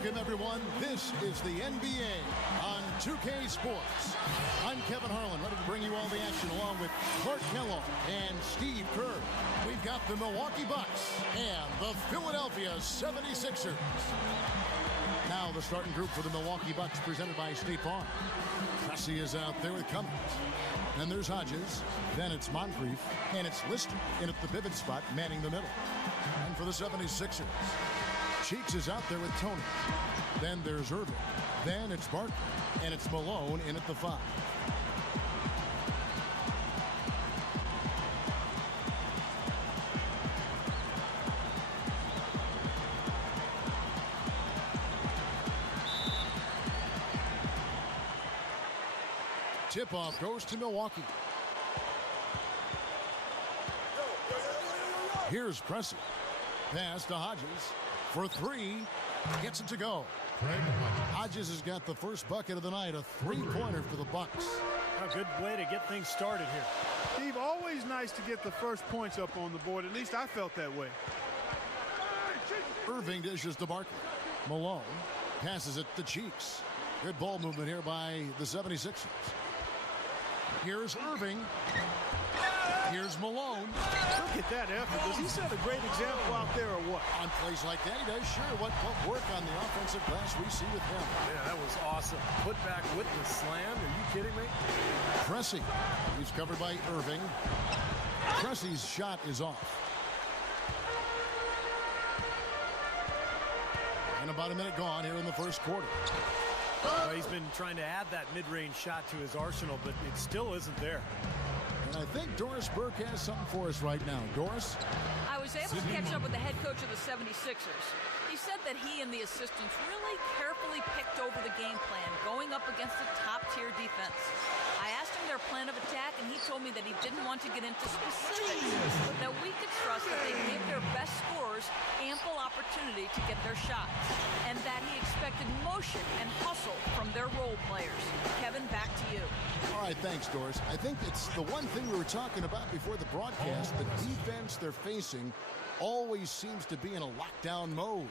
Welcome, everyone. This is the NBA on 2K Sports. I'm Kevin Harlan, ready to bring you all the action along with Clark Kellogg and Steve Kerr. We've got the Milwaukee Bucks and the Philadelphia 76ers. Now the starting group for the Milwaukee Bucks, presented by State Farm. Pressey is out there with Cummings. Then there's Hodges. Then it's Moncrief. And it's Lister in at the pivot spot, manning the middle. And for the 76ers, Cheeks is out there with Tony. Then there's Irving. Then it's Barkley. And it's Malone in at the 5. Tip-off goes to Milwaukee. Here's Pressey. Pass to Hodges. For 3. Gets it to go. Hodges has got the first bucket of the night. A 3-pointer for the Bucks. A good way to get things started here. Steve, always nice to get the first points up on the board. At least I felt that way. Irving dishes to Barkley. Malone passes it to Cheeks. Good ball movement here by the 76ers. Here's Irving. Here's Malone. Look at that effort. Does he set a great example out there or what? On plays like that, he does. Sure, what work on the offensive glass we see with him. Yeah, that was awesome. Put back with the slam. Are you kidding me? Pressey. He's covered by Irving. Pressey's shot is off. And about a minute gone here in the first quarter. Well, he's been trying to add that mid-range shot to his arsenal, but it still isn't there. And I think Doris Burke has something for us right now. Doris? I was able to catch up with the head coach of the 76ers. He said that he and the assistants really carefully picked over the game plan, going up against a top-tier defense. I asked him their plan of attack, and he told me that he didn't want to get into specifics, but that we could trust that they gave their best scorers ample opportunity to get their shots, and that he expected motion and hustle from their role players. Kevin, back to you. All right, thanks, Doris. I think it's the one thing we were talking about before the broadcast. The defense they're facing always seems to be in a lockdown mode.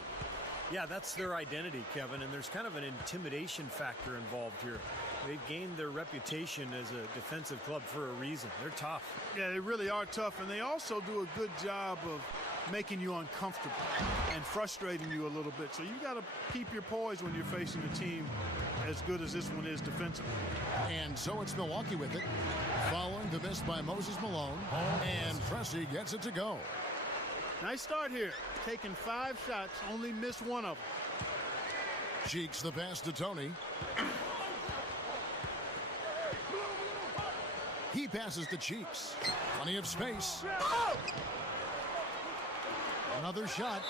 Yeah, that's their identity, Kevin, and there's kind of an intimidation factor involved here. They've gained their reputation as a defensive club for a reason. They're tough. Yeah, they really are tough, and they also do a good job of making you uncomfortable and frustrating you a little bit. So you got to keep your poise when you're facing a team as good as this one is defensively. And so it's Milwaukee with it, following the miss by Moses Malone, and Pressey gets it to go. Nice start here. Taking 5 shots, only missed 1 of them. Cheeks the pass to Tony. He passes to Cheeks. Plenty of space. Another shot,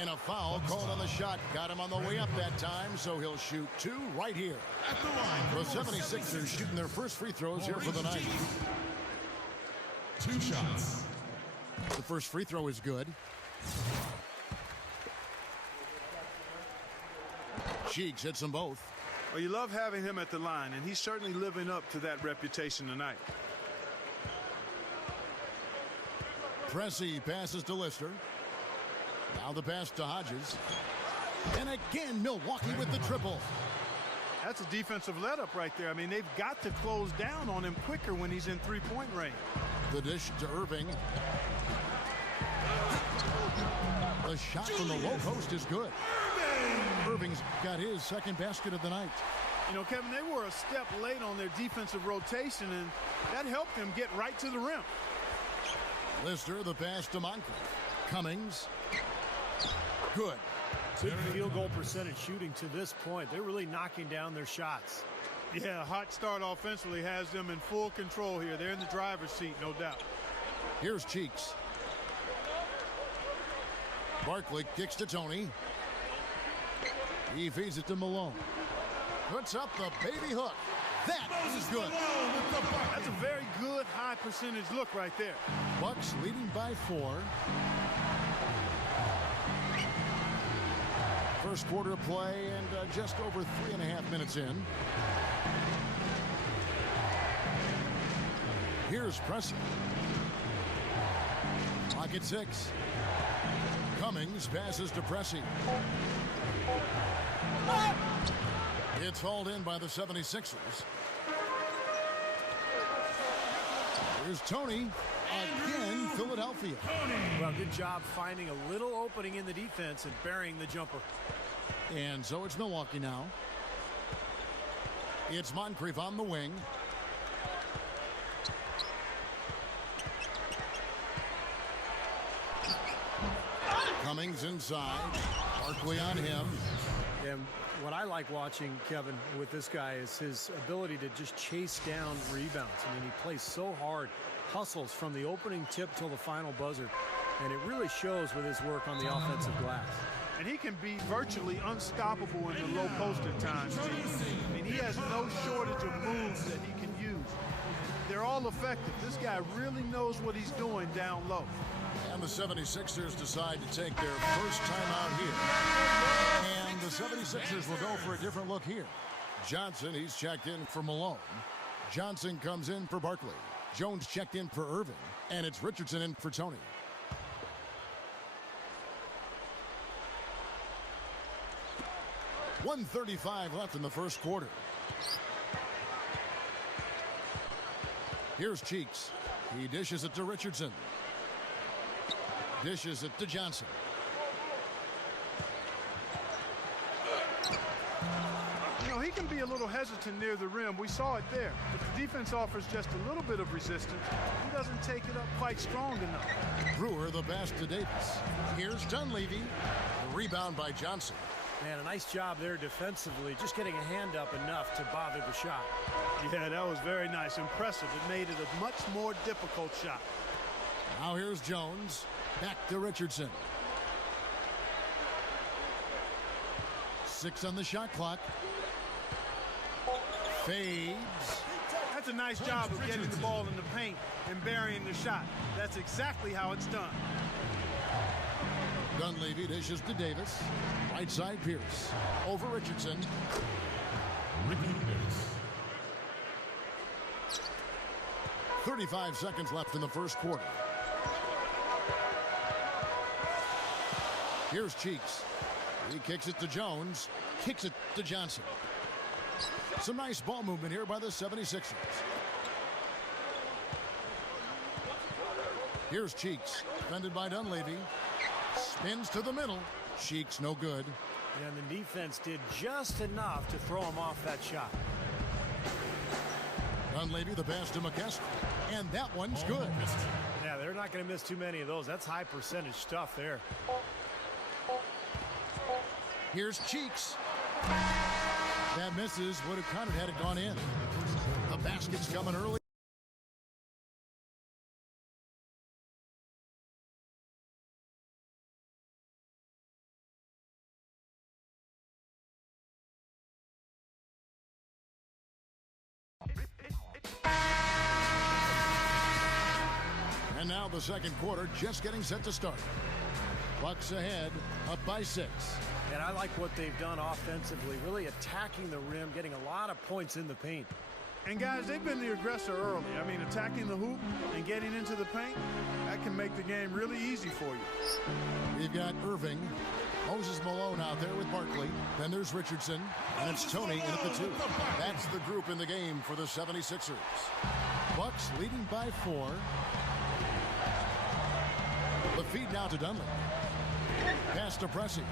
and a foul called on the shot. Got him on the way up that time, so he'll shoot 2 right here. At the line, The 76ers shooting their first free throws here for the night. 2 shots. The first free throw is good. Cheeks hits them both. Well, you love having him at the line, and he's certainly living up to that reputation tonight. Pressey passes to Lister. Now the pass to Hodges. And again, Milwaukee with the triple. That's a defensive let-up right there. I mean, they've got to close down on him quicker when he's in three-point range. The dish to Irving. The shot from the low post is good. Irving's got his second basket of the night. You know, Kevin, they were a step late on their defensive rotation, and that helped them get right to the rim. Lister, the pass to Moncrief. Cummings. Good. Good field goal percentage shooting to this point. They're really knocking down their shots. Yeah, a hot start offensively has them in full control here. They're in the driver's seat, no doubt. Here's Cheeks. Barkley kicks to Tony. He feeds it to Malone. Puts up the baby hook. That is good. That's a very good high percentage look right there. Bucks leading by 4. First quarter of play and just over 3.5 minutes in. Here's Pressey. Clock at 6. Cummings passes to Pressey. It's hauled in by the 76ers. Here's Tony. Again, Philadelphia. Well, good job finding a little opening in the defense and burying the jumper. And so it's Milwaukee now. It's Moncrief on the wing. Cummings inside. Barkley on him. And what I like watching, Kevin, with this guy is his ability to just chase down rebounds. I mean, he plays so hard, hustles from the opening tip till the final buzzer, and it really shows with his work on the offensive glass. And he can be virtually unstoppable in the low post at times. I mean, he has no shortage of moves that he can use. They're all effective. This guy really knows what he's doing down low. And the 76ers decide to take their first time out here. And the 76ers will go for a different look here. Johnson, he's checked in for Malone. Johnson comes in for Barkley. Jones checked in for Irving. And it's Richardson in for Tony. .135 left in the first quarter. Here's Cheeks. He dishes it to Richardson. Dishes it to Johnson. You know, he can be a little hesitant near the rim. We saw it there. If the defense offers just a little bit of resistance, he doesn't take it up quite strong enough. Brewer the pass to Davis. Here's Dunleavy. The rebound by Johnson. Man, a nice job there defensively, just getting a hand up enough to bother the shot. Yeah, that was very nice. Impressive. It made it a much more difficult shot. Now here's Jones. Back to Richardson. 6 on the shot clock. Fades. That's a nice job of getting the ball in the paint and burying the shot. That's exactly how it's done. Dunleavy dishes to Davis. Right side Pierce. Over Richardson. 35 seconds left in the first quarter. Here's Cheeks. He kicks it to Jones. Kicks it to Johnson. Some nice ball movement here by the 76ers. Here's Cheeks. Defended by Dunleavy. Spins to the middle. Cheeks no good. And the defense did just enough to throw him off that shot. Dunleavy the pass to McKesson. And that one's good. Yeah, they're not going to miss too many of those. That's high percentage stuff there. Here's Cheeks. That misses. Would have counted had it gone in. The basket's coming early. And now the second quarter just getting set to start. Bucks ahead, up by 6. And I like what they've done offensively, really attacking the rim, getting a lot of points in the paint. And guys, they've been the aggressor early. I mean, attacking the hoop and getting into the paint, that can make the game really easy for you. We've got Irving, Moses Malone out there with Barkley. Then there's Richardson, and it's Tony in at the 2. That's the group in the game for the 76ers. Bucks leading by 4. The feed now to Dunlap. Pass to Pressey.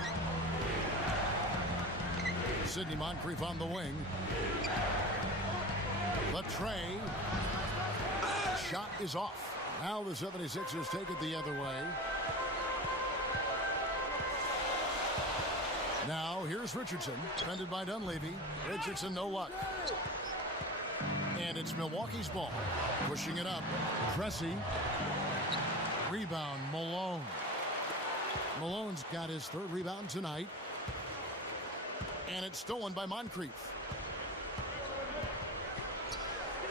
Sidney Moncrief on the wing. The tray. Shot is off. Now the 76ers take it the other way. Now here's Richardson, defended by Dunleavy. Richardson no luck. And it's Milwaukee's ball. Pushing it up. Pressey. Rebound, Malone. Malone's got his 3rd rebound tonight. And it's stolen by Moncrief.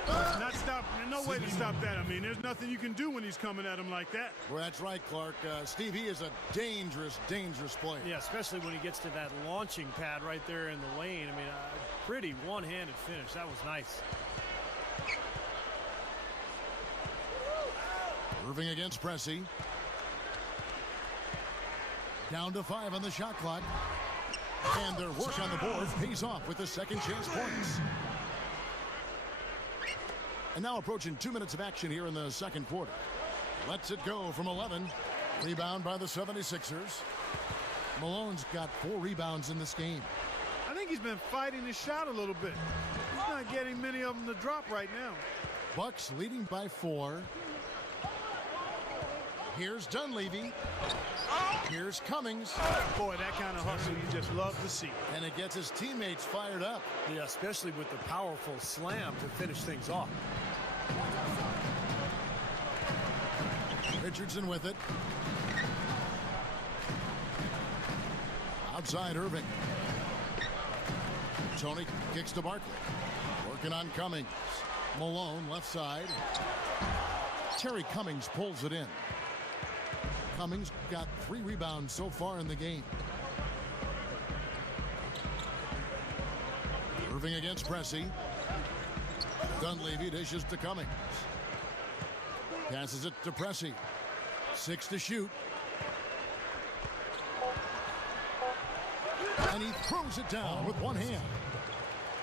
Not stop. There's no way to stop that. I mean, there's nothing you can do when he's coming at him like that. Well, that's right, Clark. Steve, he is a dangerous, dangerous player. Yeah, especially when he gets to that launching pad right there in the lane. I mean, pretty one-handed finish. That was nice. Irving against Pressey. Down to 5 on the shot clock. And their work on the board pays off with the second chance points. And now approaching 2 minutes of action here in the second quarter. Lets it go from 11. Rebound by the 76ers. Malone's got 4 rebounds in this game. I think he's been fighting his shot a little bit. He's not getting many of them to drop right now. Bucks leading by 4. Here's Dunleavy. Here's Cummings. Boy, that kind of hustle you just love to see. And it gets his teammates fired up. Yeah, especially with the powerful slam to finish things off. Richardson with it. Outside Irving. Tony kicks to Barkley. Working on Cummings. Malone left side. Terry Cummings pulls it in. Cummings got 3 rebounds so far in the game. Irving against Pressey. Dunleavy dishes to Cummings. Passes it to Pressey. 6 to shoot. And he throws it down with one hand.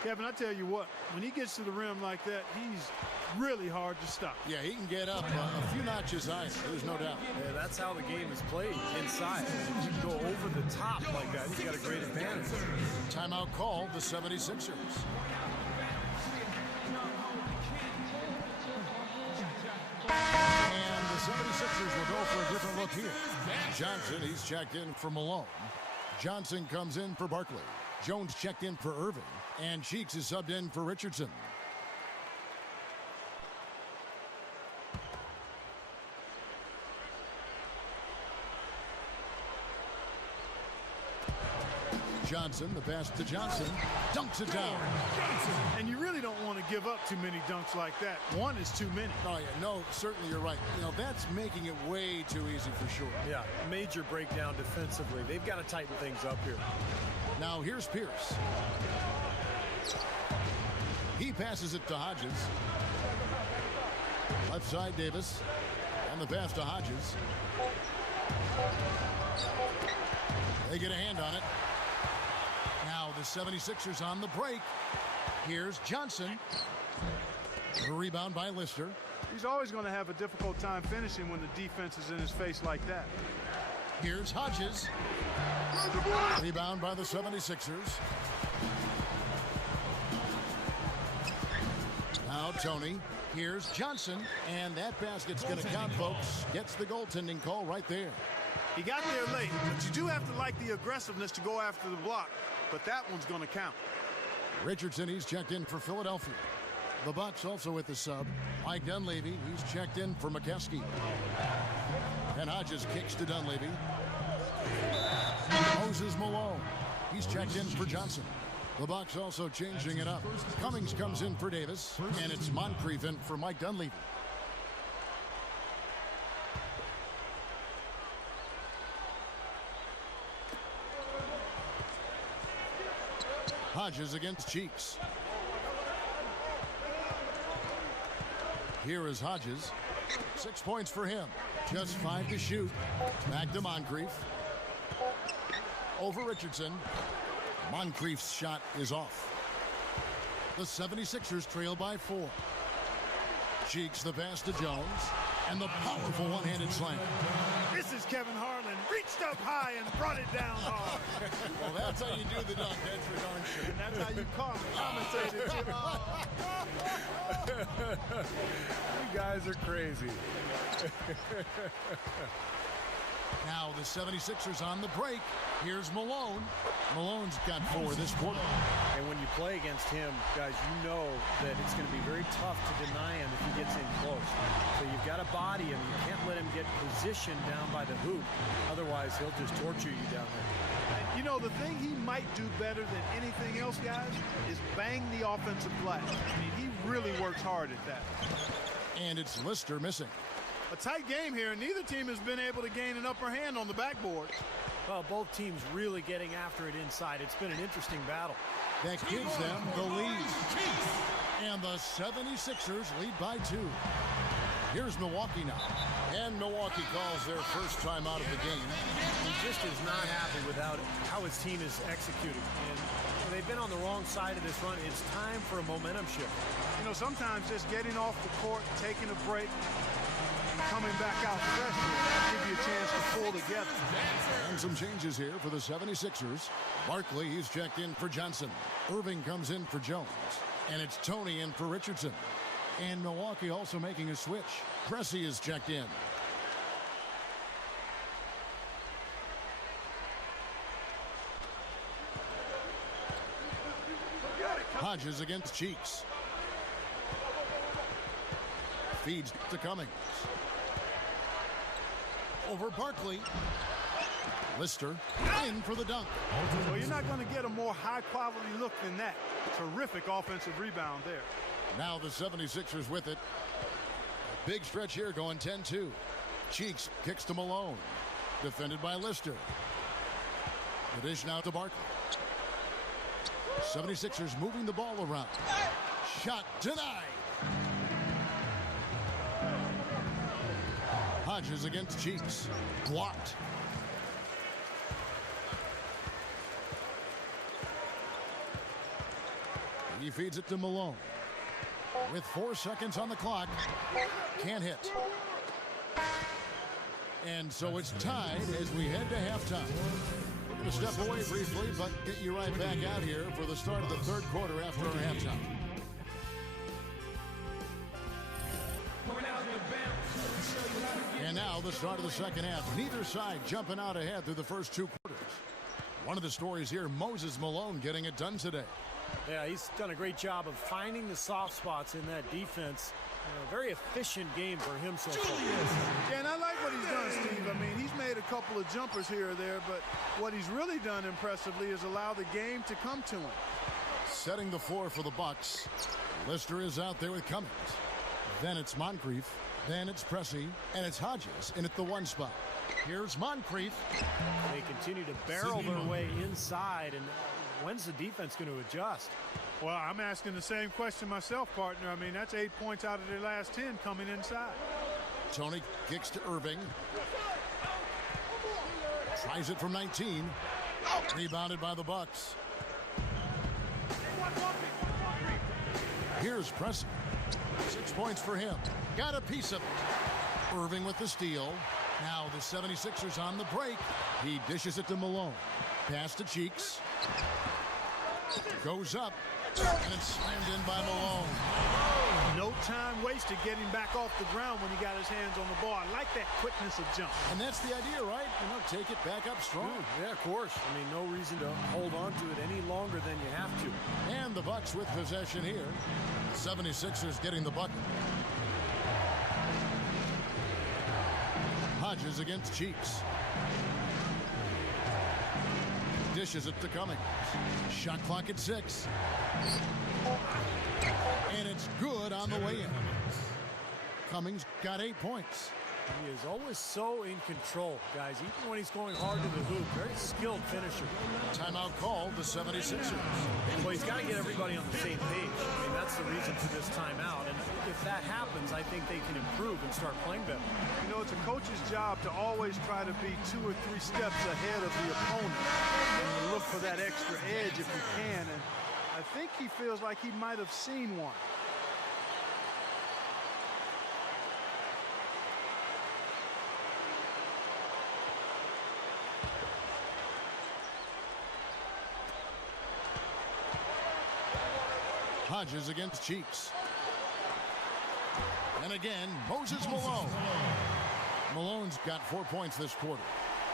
Kevin, I tell you what, when he gets to the rim like that, he's really hard to stop. Yeah, he can get up a few notches higher, there's no doubt. Yeah, that's how the game is played, inside. If you go over the top like that, he's got a great advantage. Timeout called the 76ers. And the 76ers will go for a different look here. Johnson, he's checked in for Malone. Johnson comes in for Barkley. Jones checked in for Irving. And Cheeks is subbed in for Richardson. Johnson, the pass to Johnson, dunks it down. And you really don't want to give up too many dunks like that. One is too many. Oh, yeah, no, certainly you're right. You know, that's making it way too easy for sure. Yeah, major breakdown defensively. They've got to tighten things up here. Now here's Pierce. He passes it to Hodges. Left side Davis. And the pass to Hodges. They get a hand on it. Now the 76ers on the break. Here's Johnson. A rebound by Lister. He's always going to have a difficult time finishing when the defense is in his face like that. Here's Hodges. Rebound by the 76ers. Now Tony. Here's Johnson. And that basket's going to count, folks. Gets the goaltending call right there. He got there late, but you do have to like the aggressiveness to go after the block. But that one's going to count. Richardson, he's checked in for Philadelphia. The Bucks also with the sub. Mike Dunleavy, he's checked in for McKeskey. And Hodges kicks to Dunleavy. Moses Malone, he's checked in for Johnson. The Bucks also changing it up. Cummings comes in for Davis, and it's Moncrief in for Mike Dunleavy. Hodges against Cheeks. Here is Hodges. 6 points for him. Just 5 to shoot. Back to Moncrief. Over Richardson. Moncrief's shot is off. The 76ers trail by 4. Cheeks the pass to Jones. And the powerful one-handed slam. This is Kevin Harlan. Reached up high and brought it down hard. Well, that's how you do the dunk. That's for darn sure. And that's how you commentate it, too. You guys are crazy. Now the 76ers on the break. Here's Malone. Malone's got 4 this quarter. And when you play against him, guys, you know that it's going to be very tough to deny him if he gets in close. So you've got to body him. You can't let him get positioned down by the hoop. Otherwise, he'll just torture you down there. And, you know, the thing he might do better than anything else, guys, is bang the offensive glass. I mean, he really works hard at that. And it's Lister missing. A tight game here, and neither team has been able to gain an upper hand on the backboard. Well, both teams really getting after it inside. It's been an interesting battle. That gives them the lead. And the 76ers lead by 2. Here's Milwaukee now. And Milwaukee calls their first time out of the game. He just is not happy without how his team is executing. And they've been on the wrong side of this run. It's time for a momentum shift. You know, sometimes just getting off the court, taking a break, coming back out fresh will give you a chance to pull together. And some changes here for the 76ers. Barkley, he's checked in for Johnson. Irving comes in for Jones. And it's Tony in for Richardson. And Milwaukee also making a switch. Pressey is checked in. Hodges against Cheeks. Feeds to Cummings. Over Barkley. Lister in for the dunk. Well, you're not going to get a more high-quality look than that. Terrific offensive rebound there. Now the 76ers with it. Big stretch here going 10-2. Cheeks kicks to Malone. Defended by Lister. The dish now to Barkley. 76ers moving the ball around. Shot denied. Hodges against Cheeks. Blocked. He feeds it to Malone. With 4 seconds on the clock. Can't hit. And so it's tied as we head to halftime. We're going to step away briefly, but get you right back out here for the start of the third quarter after our halftime. And now the start of the second half. Neither side jumping out ahead through the first 2 quarters. One of the stories here, Moses Malone getting it done today. Yeah, he's done a great job of finding the soft spots in that defense. A very efficient game for him so far. Yeah, and I like what he's done, Steve. I mean, he's made a couple of jumpers here or there, but what he's really done impressively is allow the game to come to him. Setting the floor for the Bucks. Lister is out there with Cummings. Then it's Moncrief. Then it's Pressey. And it's Hodges in at the 1 spot. Here's Moncrief. They continue to barrel their way inside, and when's the defense going to adjust? Well, I'm asking the same question myself, partner. I mean, that's 8 points out of their last 10 coming inside. Tony kicks to Irving. Tries it from 19. Rebounded by the Bucks. Here's Pressey. 6 points for him. Got a piece of it. Irving with the steal. Now the 76ers on the break. He dishes it to Malone. Pass to Cheeks. Goes up. And it's slammed in by Malone. No time wasted getting back off the ground when he got his hands on the ball. I like that quickness of jump. And that's the idea, right? You know, take it back up strong. Yeah, of course. I mean, no reason to hold on to it any longer than you have to. And the Bucks with possession here. 76ers getting the bucket. Hodges against Cheeks. Dishes it to Cummings. Shot clock at 6. And it's good on the way in. Cummings got 8 points. He is always so in control, guys. Even when he's going hard to the hoop, very skilled finisher. Timeout called the 76ers. Well, he's got to get everybody on the same page. I mean, that's the reason for this timeout. And if that happens, I think they can improve and start playing better. You know, it's a coach's job to always try to be 2 or 3 steps ahead of the opponent. And look for that extra edge if you can. And I think he feels like he might have seen one. Hodges against Cheeks. And again, Moses Malone. Malone's got 4 points this quarter.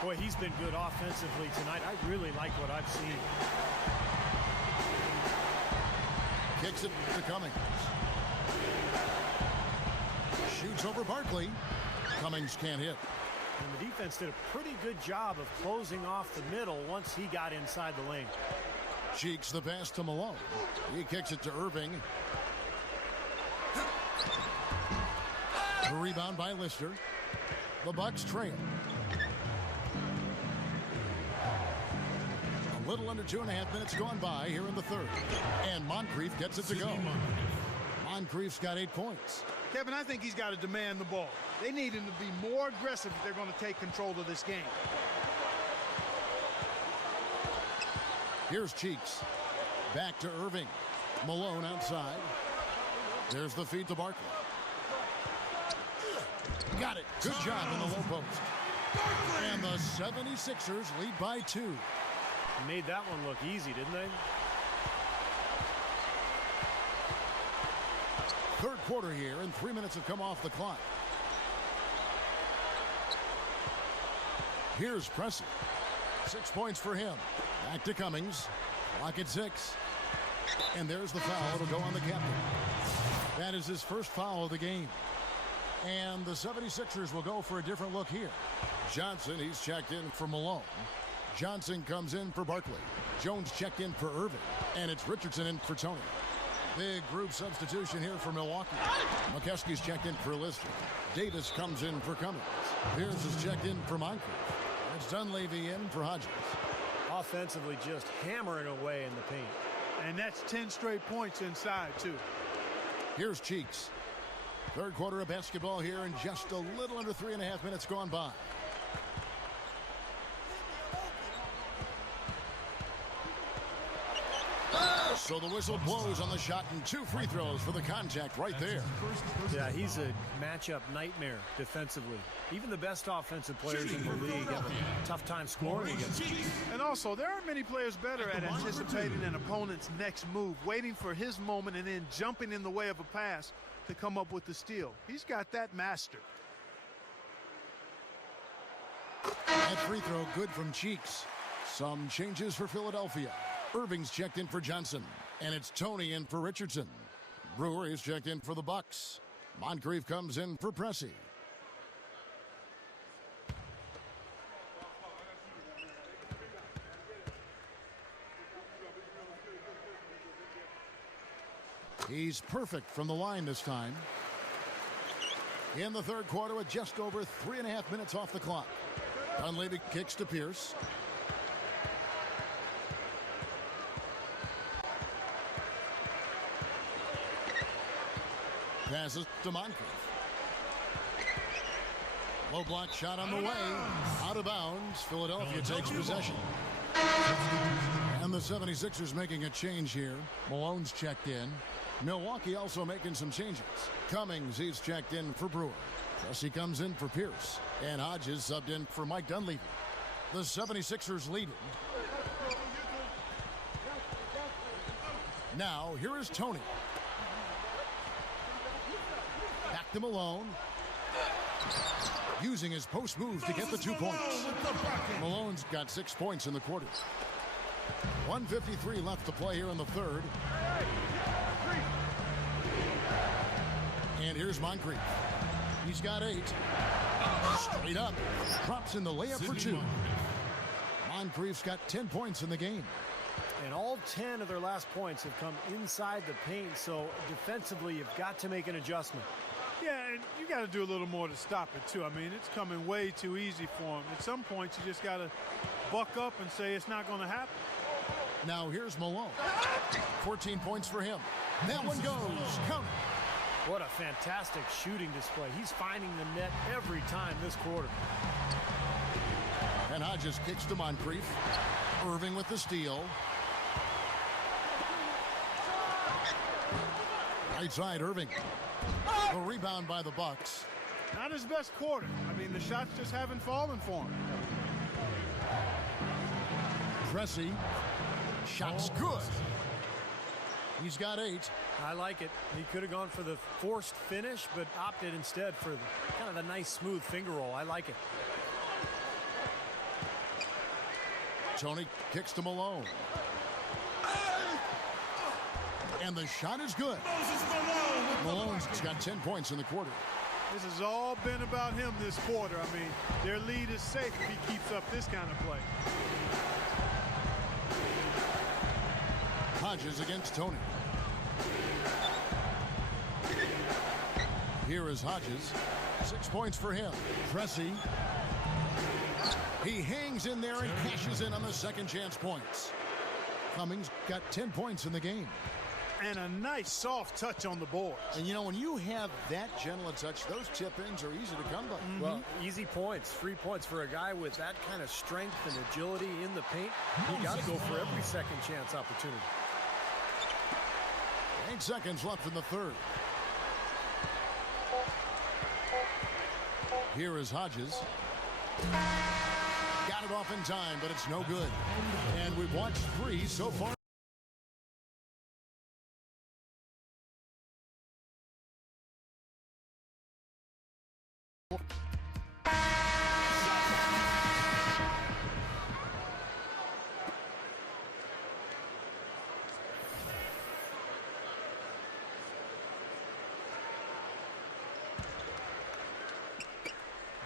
Boy, he's been good offensively tonight. I really like what I've seen. Kicks it to Cummings. Shoots over Barkley. Cummings can't hit. And the defense did a pretty good job of closing off the middle once he got inside the lane. Cheeks the pass to Malone. He kicks it to Irving. The rebound by Lister. The Bucks trail. A little under 2.5 minutes gone by here in the third. And Moncrief gets it to go. Moncrief's got 8 points. Kevin, I think he's got to demand the ball. They need him to be more aggressive if they're going to take control of this game. Here's Cheeks. Back to Irving. Malone outside. There's the feed to Barkley. Got it. Good job in the low post. And the 76ers lead by 2. Made that one look easy, didn't they? Third quarter here, and 3 minutes have come off the clock. Here's Pressey. 6 points for him. Back to Cummings. Clock at 6. And there's the foul. It'll go on the captain. That is his first foul of the game. And the 76ers will go for a different look here. Johnson, he's checked in for Malone. Johnson comes in for Barkley. Jones checked in for Irving. And it's Richardson in for Tony. Big group substitution here for Milwaukee. McKeskey's checked in for Lister. Davis comes in for Cummings. Pierce is checked in for Moncrief. It's Dunleavy in for Hodges. Offensively just hammering away in the paint. And that's 10 straight points inside, too. Here's Cheeks. Third quarter of basketball here, and just a little under 3.5 minutes gone by. So the whistle blows on the shot, and 2 free throws for the contact right there. Yeah, he's a matchup nightmare defensively. Even the best offensive players in the league have a tough time scoring against him. And also, there aren't many players better at anticipating an opponent's next move, waiting for his moment, and then jumping in the way of a pass to come up with the steal. He's got that mastered. That free throw good from Cheeks. Some changes for Philadelphia. Irving's checked in for Johnson, and it's Tony in for Richardson. Brewer is checked in for the Bucks. Moncrief comes in for Pressey. He's perfect from the line this time. In the third quarter with just over 3.5 minutes off the clock. Dunleavy kicks to Pierce. Passes to Moncrief. Low block shot on the way. Out of bounds. Philadelphia takes possession. And the 76ers making a change here. Malone's checked in. Milwaukee also making some changes. Cummings, he's checked in for Brewer. Pressey comes in for Pierce. And Hodges subbed in for Mike Dunleavy. The 76ers leading. Now, here is Tony. Back to Malone. Using his post moves to get the 2 points. Malone's got 6 points in the quarter. 1:53 left to play here in the third. And here's Moncrief. He's got 8. Straight up. Drops in the layup for 2. Moncrief's got 10 points in the game. And all 10 of their last points have come inside the paint, so defensively you've got to make an adjustment. Yeah, and you got to do a little more to stop it, too. I mean, it's coming way too easy for him. At some points, you just got to buck up and say it's not going to happen. Now here's Malone. 14 points for him. That one goes. Count it. What a fantastic shooting display. He's finding the net every time this quarter. And Hodges kicks to Moncrief. Irving with the steal. Right side, Irving. The rebound by the Bucks. Not his best quarter. I mean, the shots just haven't fallen for him. Pressey. Shot's good. He's got 8. I like it. He could have gone for the forced finish, but opted instead for kind of the nice, smooth finger roll. I like it. Tony kicks to Malone. And the shot is good. Malone's got 10 points in the quarter. This has all been about him this quarter. I mean, their lead is safe if he keeps up this kind of play. Hodges against Tony. Here is Hodges. 6 points for him. Pressey. He hangs in there and cashes in on the second chance points. Cummings got 10 points in the game. And a nice soft touch on the board. And you know, when you have that gentle a touch, those tip-ins are easy to come by. Well, easy points, free points for a guy with that kind of strength and agility in the paint. You got to go for every second chance opportunity. 8 seconds left in the third. Here is Hodges. Got it off in time, but it's no good. And we've watched 3 so far.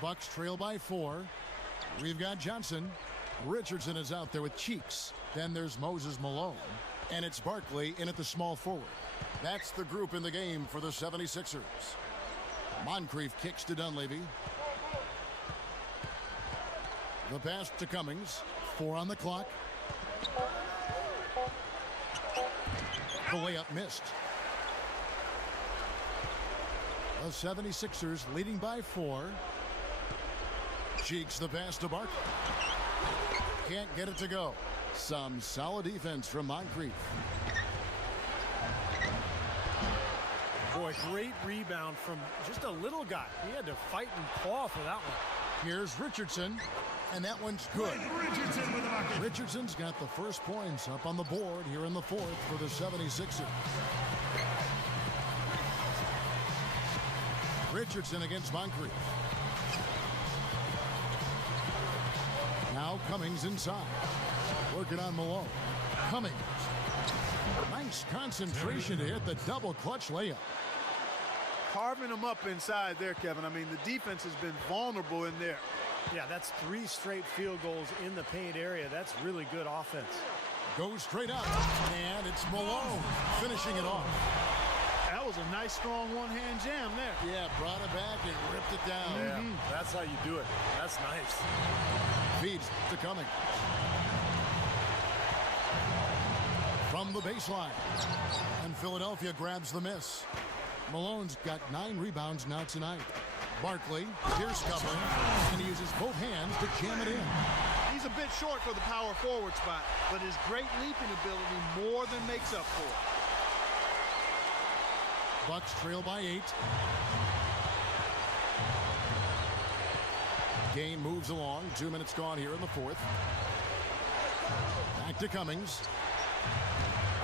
Bucks trail by 4. We've got Johnson. Richardson is out there with Cheeks. Then there's Moses Malone. And it's Barkley in at the small forward. That's the group in the game for the 76ers. Moncrief kicks to Dunleavy. The pass to Cummings. 4 on the clock. The layup missed. The 76ers leading by 4. Cheeks the pass to Barkley. Can't get it to go. Some solid defense from Moncrief. Boy, great rebound from just a little guy. He had to fight and claw for that one. Here's Richardson, and that one's good. Richardson's got the first points up on the board here in the fourth for the 76ers. Richardson against Moncrief. Now Cummings inside. Working on Malone. Cummings. Nice concentration to hit the double clutch layup. Carving them up inside there, Kevin. I mean, the defense has been vulnerable in there. Yeah, that's 3 straight field goals in the paint area. That's really good offense. Goes straight up, and it's Malone finishing it off. That was a nice, strong one-hand jam there. Yeah, brought it back and ripped it down. Yeah, that's how you do it. That's nice. Feeds to Cummings. From the baseline. And Philadelphia grabs the miss. Malone's got 9 rebounds now tonight. Barkley, here's covering, and he uses both hands to jam it in. He's a bit short for the power forward spot, but his great leaping ability more than makes up for it. Bucks trail by 8. Game moves along. 2 minutes gone here in the fourth. Back to Cummings.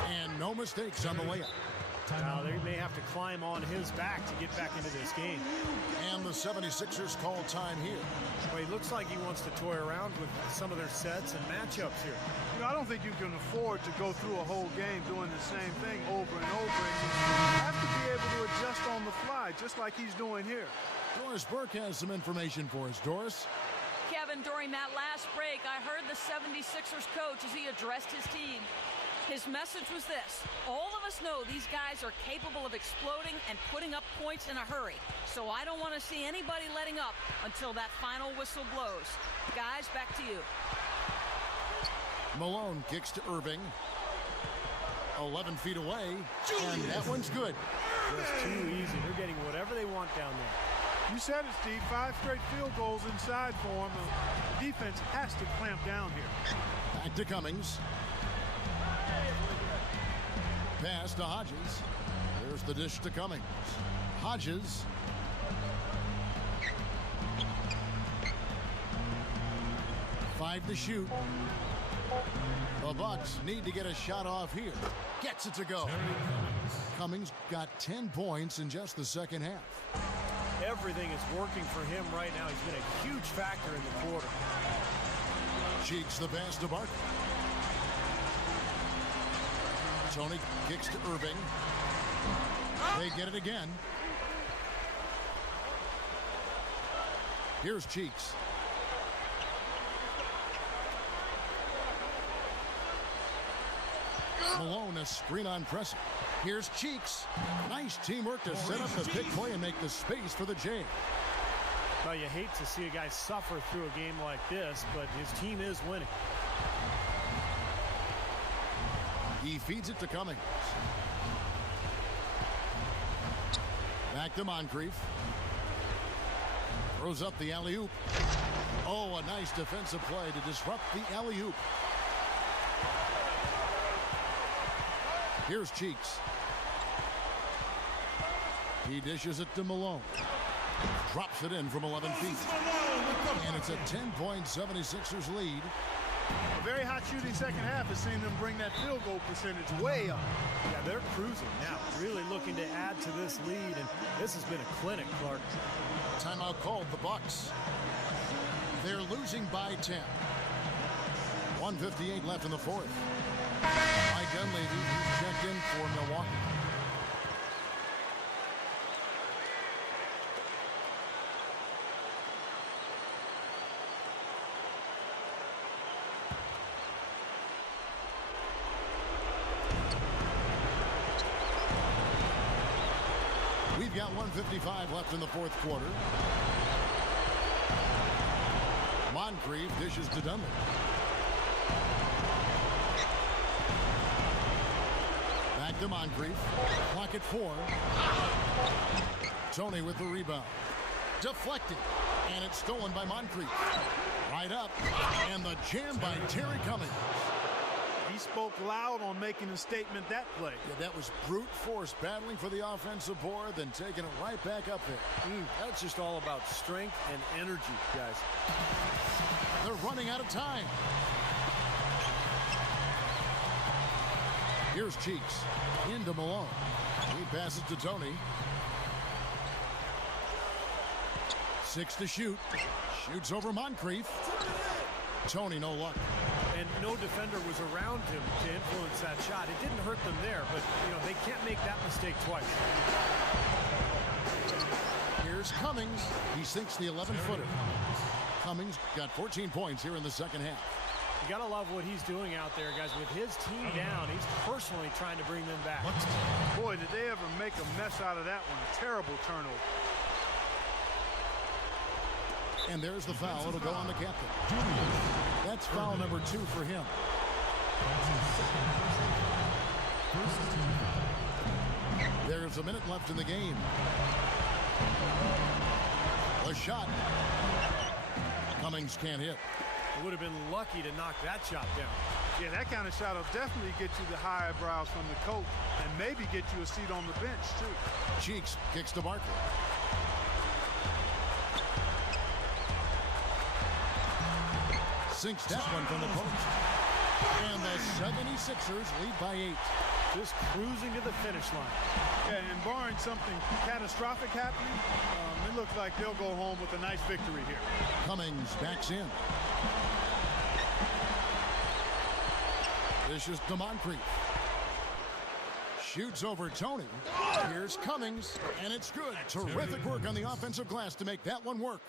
And no mistakes on the layup. Now they may have to climb on his back to get back into this game. And the 76ers call time here. Well, he looks like he wants to toy around with some of their sets and matchups here. You know, I don't think you can afford to go through a whole game doing the same thing over and over. You have to be able to adjust on the fly, just like he's doing here. Doris Burke has some information for us. Doris? Kevin, during that last break, I heard the 76ers coach as he addressed his team. His message was this: all of us know these guys are capable of exploding and putting up points in a hurry. So I don't want to see anybody letting up until that final whistle blows. Guys, back to you. Malone kicks to Irving. 11 feet away, and that one's good. Just too easy. They're getting whatever they want down there. You said it, Steve. 5 straight field goals inside for him. The defense has to clamp down here. Back to Cummings. Pass to Hodges. There's the dish to Cummings. Hodges. Five to shoot. The Bucks need to get a shot off here. Gets it to go. Cummings got 10 points in just the second half. Everything is working for him right now. He's been a huge factor in the quarter. Cheeks the pass to Barkley. Tony kicks to Irving. They get it again. Here's Cheeks. Malone, a screen on pressing. Here's Cheeks. Nice teamwork to set up the big play and make the space for the J. Well, you hate to see a guy suffer through a game like this, but his team is winning. He feeds it to Cummings. Back to Moncrief. Throws up the alley-oop. Oh, a nice defensive play to disrupt the alley-oop. Here's Cheeks. He dishes it to Malone. Drops it in from 11 feet. And it's a 10-point 76ers lead. A very hot shooting second half has seen them bring that field goal percentage way up. Yeah, they're cruising now, really looking to add to this lead, and this has been a clinic, Clark. Timeout called, the Bucks. They're losing by 10. 1:58 left in the fourth. Mike Dunleavy, who's checked in for Milwaukee. We've got 1:55 left in the fourth quarter. Moncrief dishes to Dunleavy. Back to Moncrief. Clock at 4. Tony with the rebound. Deflected. And it's stolen by Moncrief. Right up. And the jam by Terry Cummings. He spoke loud on making a statement that play. Yeah, that was brute force, battling for the offensive board, then taking it right back up there. That's just all about strength and energy, guys. They're running out of time. Here's Cheeks. Into Malone. He passes to Tony. 6 to shoot. Shoots over Moncrief. Tony, no luck. And no defender was around him to influence that shot. It didn't hurt them there, but, they can't make that mistake twice. Here's Cummings. He sinks the 11-footer. Cummings got 14 points here in the second half. You got to love what he's doing out there, guys. With his team down, he's personally trying to bring them back. Boy, did they ever make a mess out of that one. A terrible turnover. And there's the foul. It'll go on the captain. That's foul number 2 for him. There's a minute left in the game. The shot. Cummings can't hit. It would have been lucky to knock that shot down. Yeah, that kind of shot will definitely get you the high eyebrows from the coach and maybe get you a seat on the bench, too. Cheeks kicks to Barkley. Sinks that one from the post. And the 76ers lead by 8. Just cruising to the finish line. Yeah, and barring something catastrophic happening, it looks like they'll go home with a nice victory here. Cummings backs in. This is to Moncrief. Shoots over Tony. Here's Cummings, and it's good. Terrific work on the offensive glass to make that one work.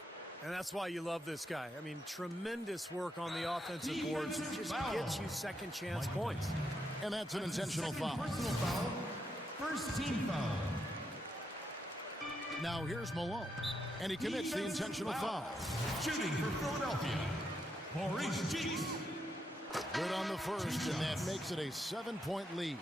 And that's why you love this guy. I mean, tremendous work on the offensive boards. He just gets you second chance points. And that's an intentional foul. Personal foul. First team foul. Now here's Malone, and he commits the intentional foul. Shooting for Philadelphia, Maurice Cheeks. Good on the first, and that makes it a 7-point lead.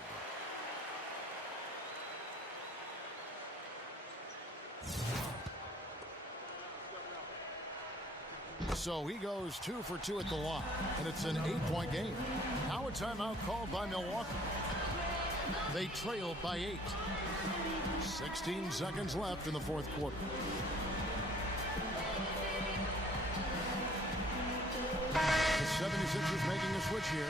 So he goes 2 for 2 at the line, and it's an 8-point game. Now a timeout called by Milwaukee. They trail by 8. 16 seconds left in the fourth quarter. The 76ers making a switch here.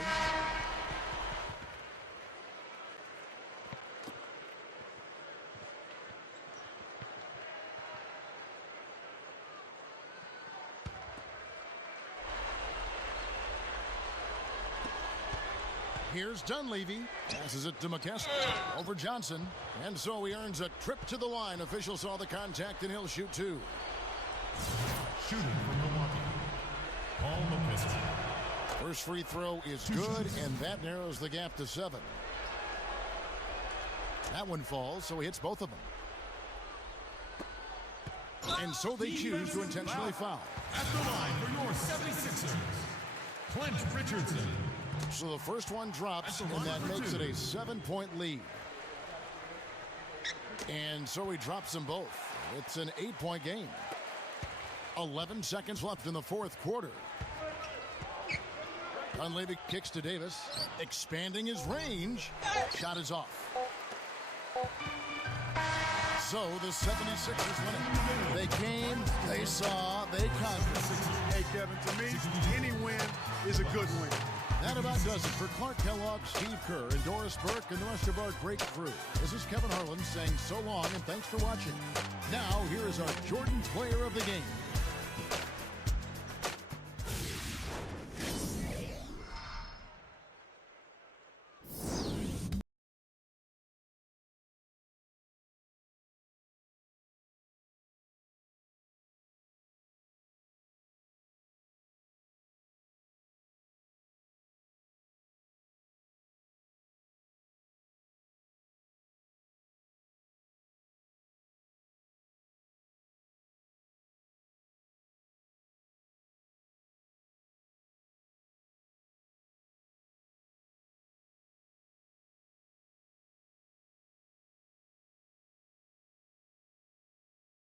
Here's Dunleavy. Passes it to McKesson. Over Johnson. And so he earns a trip to the line. Official saw the contact, and he'll shoot 2. Shooting for Milwaukee, Paul McKesson. First free throw is good, and that narrows the gap to 7. That one falls, so he hits both of them. And so they choose to intentionally foul. At the line for your 76ers, Clint Richardson. So the first one drops, and that makes it a 7-point lead. And so he drops them both. It's an 8-point game. 11 seconds left in the fourth quarter. Dunleavy kicks to Davis, expanding his range. Shot is off. So the 76ers win it. They came, they saw, they conquered. Hey, Kevin, to me, any win is a good win. That about does it for Clark Kellogg, Steve Kerr, and Doris Burke, and the rest of our great crew. This is Kevin Harlan saying so long and thanks for watching. Now, here is our Jordan Player of the Game.